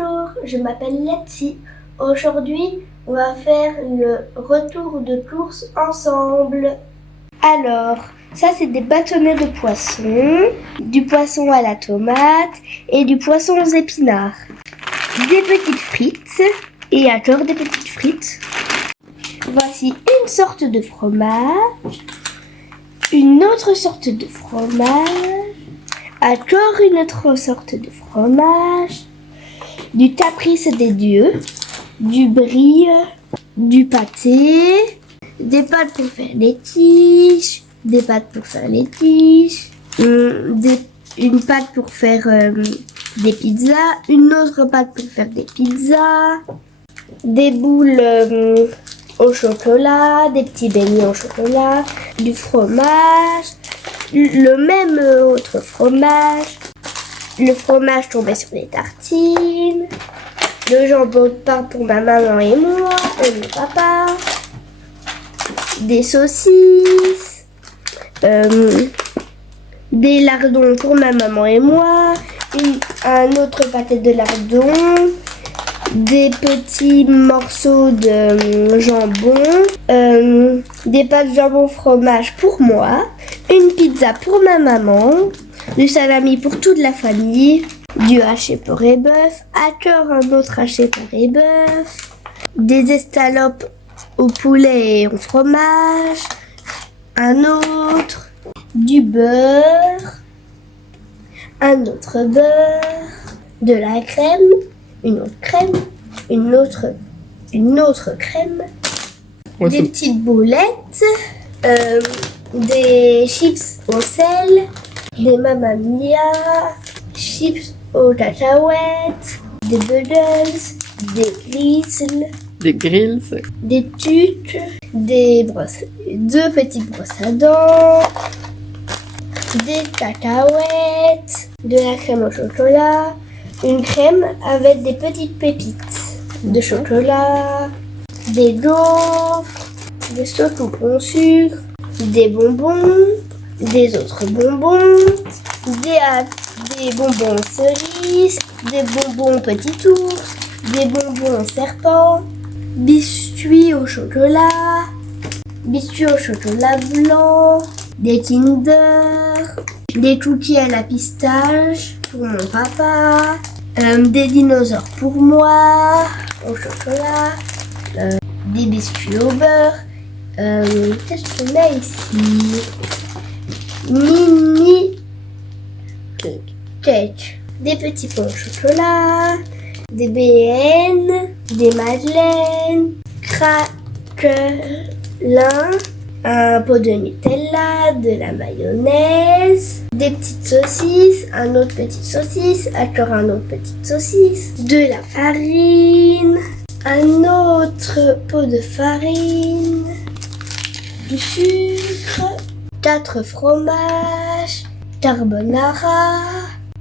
Bonjour, je m'appelle Letty. Aujourd'hui, on va faire le retour de course ensemble. Alors, ça c'est des bâtonnets de poisson, du poisson à la tomate et du poisson aux épinards. Des petites frites et encore des petites frites. Voici une sorte de fromage, une autre sorte de fromage, encore une autre sorte de fromage, du caprice des dieux, du brie, du pâté, des pâtes pour faire les quiches, des pâtes pour faire les quiches, une pâte pour faire des pizzas, une autre pâte pour faire des pizzas, des boules au chocolat, des petits beignets au chocolat, du fromage, le même autre fromage, le fromage tombé sur les tartines, le jambon de pain pour ma maman et moi, et mon papa, des saucisses, des lardons pour ma maman et moi, un autre pâté de lardons, des petits morceaux de jambon, des pâtes jambon fromage pour moi, une pizza pour ma maman, du salami pour toute la famille, du haché porc et bœuf, encore un autre haché porc et bœuf, des escalopes au poulet et au fromage, un autre, du beurre, un autre beurre, de la crème, une autre crème, une autre crème, des petites boulettes, des chips au sel, des Mamma Mia, chips aux cacahuètes, des Buggles, des grills, des tucs, deux petites brosses à dents, des cacahuètes, de la crème au chocolat, une crème avec des petites pépites de chocolat, des gaufres, des saucons au sucre, des bonbons, des autres bonbons, des bonbons cerises, des bonbons petits ours, des bonbons serpent, biscuits au chocolat blanc, des Kinder, des cookies à la pistache pour mon papa, des dinosaures pour moi au chocolat, des biscuits au beurre. Qu'est-ce qu'on a ici? Mini cake, des petits pains au chocolat, des BN, des madeleines, craquelins, un pot de Nutella, de la mayonnaise, des petites saucisses, un autre petite saucisse, encore un autre petite saucisse, de la farine, un autre pot de farine, du sucre, 4 fromages, carbonara,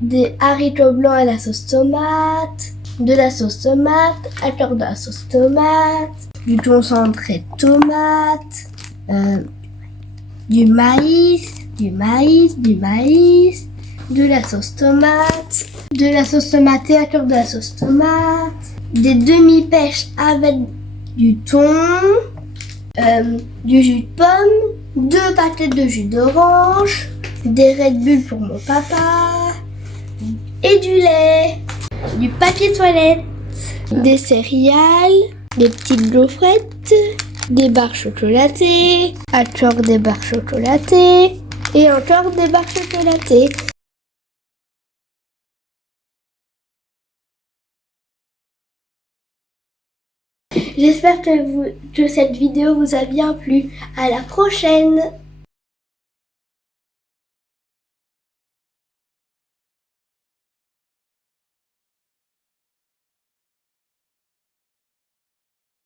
des haricots blancs à la sauce tomate, de la sauce tomate, encore de la sauce tomate, du concentré de tomate, du maïs, de la sauce tomate et encore de la sauce tomate, des demi-pêches avec du thon, du jus de pomme, 2 paquets de jus d'orange, des Red Bull pour mon papa et du lait, du papier toilette, des céréales, des petites gaufrettes, des barres chocolatées, encore des barres chocolatées et encore des barres chocolatées. J'espère que cette vidéo vous a bien plu. À la prochaine!